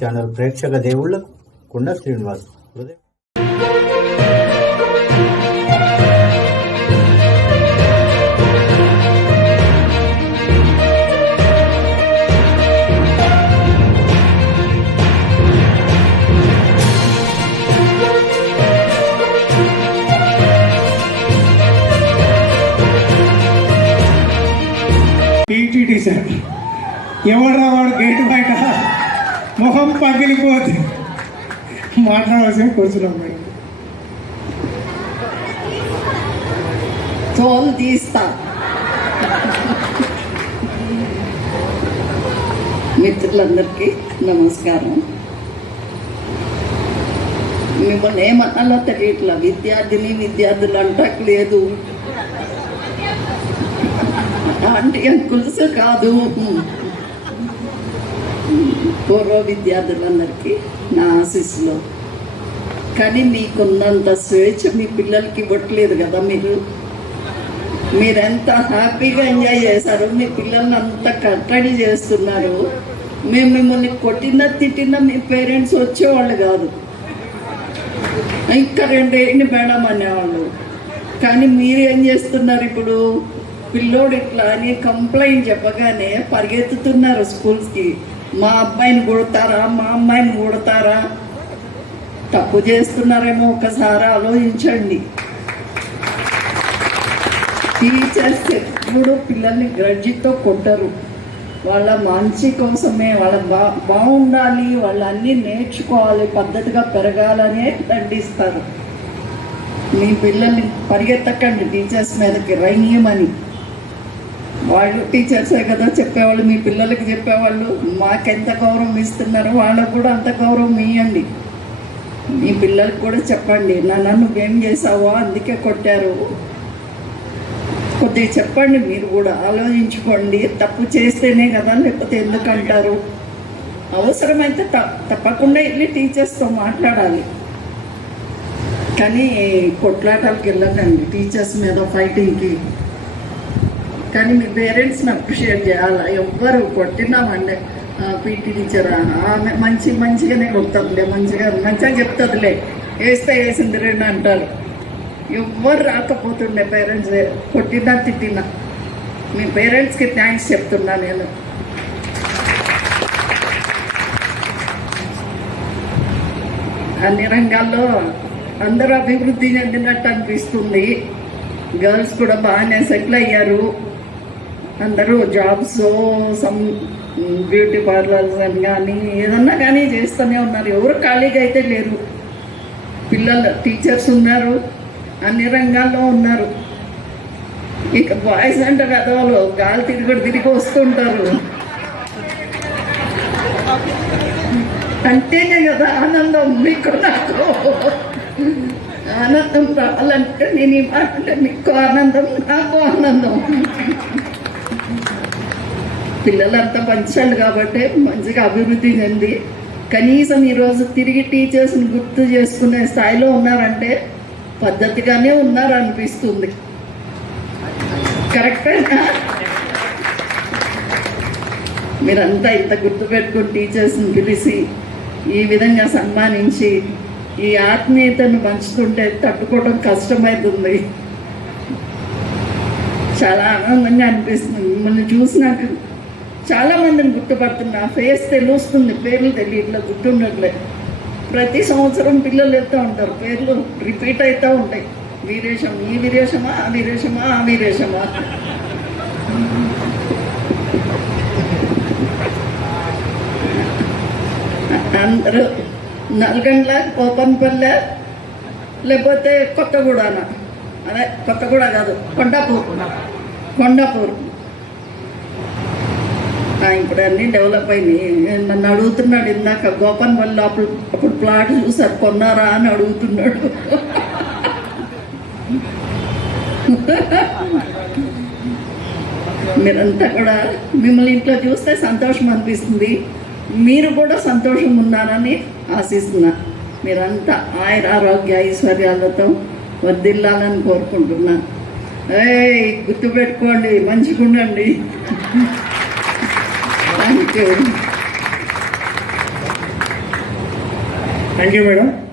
Channel ప్రేక్షక దేవుళ్ళకు కుండ శ్రీనివాస్ హృదయ. TTD sir. ఎవడ్రా వాడు గేటు బయట? మొహం పగిలిపోతే మాట్లాడాల్సిన కూర్చున్నాం మేడం. తోలు తీస్తా. మిత్రులందరికీ నమస్కారం. మిమ్మల్ని ఏమన్నాలో తెలియట్లా విద్యార్థిని విద్యార్థులు అంటాకు లేదు. అంటే అంకుల్స్ కాదు. పూర్వ విద్యార్థులందరికీ నా ఆశీస్సులో. కానీ మీకున్నంత స్వేచ్ఛ మీ పిల్లలకి ఇవ్వట్లేదు కదా మీరు? మీరెంత హ్యాపీగా ఎంజాయ్ చేశారు? మీ పిల్లల్ని అంత కట్టడి చేస్తున్నారు. మేము మిమ్మల్ని కొట్టిందా తిట్టిందా మీ పేరెంట్స్ వచ్చేవాళ్ళు కాదు. ఇంకా రెండేంటి మేడం అనేవాళ్ళు. కానీ మీరు ఏం చేస్తున్నారు ఇప్పుడు? పిల్లోడు ఇట్లా అని కంప్లైంట్ చెప్పగానే పరిగెత్తుతున్నారు స్కూల్స్కి. మా అబ్బాయిని కొడతారా? మా అమ్మాయిని కొడతారా? తప్పు చేస్తున్నారేమో ఒకసారి ఆలోచించండి. టీచర్స్ ఎప్పుడు పిల్లల్ని గ్రడ్జితో కొట్టరు. వాళ్ళ మంచి కోసమే వాళ్ళ బా బాగుండాలి వాళ్ళు అన్నీ నేర్చుకోవాలి పద్ధతిగా పెరగాలనే దండిస్తారు. మీ పిల్లల్ని పరిగెత్తకండి టీచర్స్ మీదకి రైనియమని వాళ్ళు టీచర్సే కదా చెప్పేవాళ్ళు మీ పిల్లలకి చెప్పేవాళ్ళు. మాకెంత గౌరవం ఇస్తున్నారు వాళ్ళకు కూడా అంత గౌరవం ఇవ్వండి మీ పిల్లలకు కూడా చెప్పండి. నాన్న నువ్వేం చేసావో అందుకే కొట్టారు. కొద్దిగా చెప్పండి మీరు కూడా. ఆలోచించుకోండి. తప్పు చేస్తేనే కదా లేకపోతే ఎందుకు అంటారు అవసరమైతే తప్పకుండా వెళ్ళి టీచర్స్తో మాట్లాడాలి. కానీ కొట్లాటాలకు వెళ్ళకండి. టీచర్స్ మీద ఫైటింగ్కి. కానీ మీ పేరెంట్స్ని అప్రిషియేట్ చేయాలి? ఎవ్వరు కొట్టినామండి పీటీ టీచర్ ఆమె మంచి మంచిగానే కొడుతుందిలే మంచిగా మంచిగా చెప్తుందిలే. వేస్తే వేసింది రెండు అంటారు. ఎవ్వరు రాకపోతుండే పేరెంట్స్ కొట్టినా తిట్టినా. మీ పేరెంట్స్కి థ్యాంక్స్ చెప్తున్నా నేను. అన్ని రంగాల్లో అందరూ అభివృద్ధి చెందినట్టు అనిపిస్తుంది. గర్ల్స్ కూడా బాగానే సెటిల్ అయ్యారు. అందరూ జాబ్స్ సమ్ బ్యూటీ పార్లర్స్ అని కానీ ఏదన్నా కానీ చేస్తూనే ఉన్నారు. ఎవరు ఖాళీగా అయితే లేరు. పిల్లలు టీచర్స్ ఉన్నారు. అన్ని రంగాల్లో ఉన్నారు. ఇక బాయ్స్ అంటే పెద్దవాళ్ళు గాలి తిరుగుడు తిరిగి వస్తుంటారు. అంటేనే కదా ఆనందం. మీకు నాకు ఆనందం రావాలంటే నేను ఈ మాట మీకు ఆనందం. నాకు ఆనందం. పిల్లలంతా పంచాలి కాబట్టి మంచిగా అభివృద్ధి చెంది కనీసం ఈరోజు తిరిగి టీచర్స్ని గుర్తు చేసుకునే స్థాయిలో ఉన్నారంటే పద్ధతిగానే ఉన్నారు అనిపిస్తుంది కరెక్టేనా మీరంతా ఇంత గుర్తుపెట్టుకుని టీచర్స్ని పిలిచి ఈ విధంగా సన్మానించి ఈ ఆత్మీయతను పంచుతుంటే తట్టుకోవడం కష్టమవుతుంది చాలా ఆనందంగా అనిపిస్తుంది. మిమ్మల్ని చూసినాక చాలా మందిని గుర్తుపడుతున్నా ఫేస్ తెలుస్తుంది పేర్లు తెలియట్లే గుర్తుండట్లే. ప్రతి సంవత్సరం పిల్లలు వెళ్తూ ఉంటారు పేర్లు రిపీట్ అవుతూ ఉంటాయి. వీరేశం ఈ వీరేశమా ఆ వీరేశమా ఆ వీరేశమా. అందరూ నల్గండ్ల కోపన్పల్లె లేకపోతే కొత్తగూడన? అదే కొత్తగూడ కాదు కొండాపూర్. కొండాపూర్. ఇప్పుడు అన్నీ డెవలప్ అయినాయి. నన్ను అడుగుతున్నాడు ఇందాక గోపన్ వల్ల అప్పుడు అప్పుడు ప్లాట్ చూసారు కొన్నారా? అని అడుగుతున్నాడు. మీరంతా కూడా మిమ్మల్ని ఇంట్లో చూస్తే సంతోషం అనిపిస్తుంది. మీరు కూడా సంతోషం ఉన్నారని ఆశిస్తున్నా. మీరంతా ఆయుర ఆరోగ్య ఐశ్వర్యాలతో వర్దిల్లాలని కోరుకుంటున్నా ఏ గుర్తుపెట్టుకోండి మంచిగా ఉండండి Thank you, madam.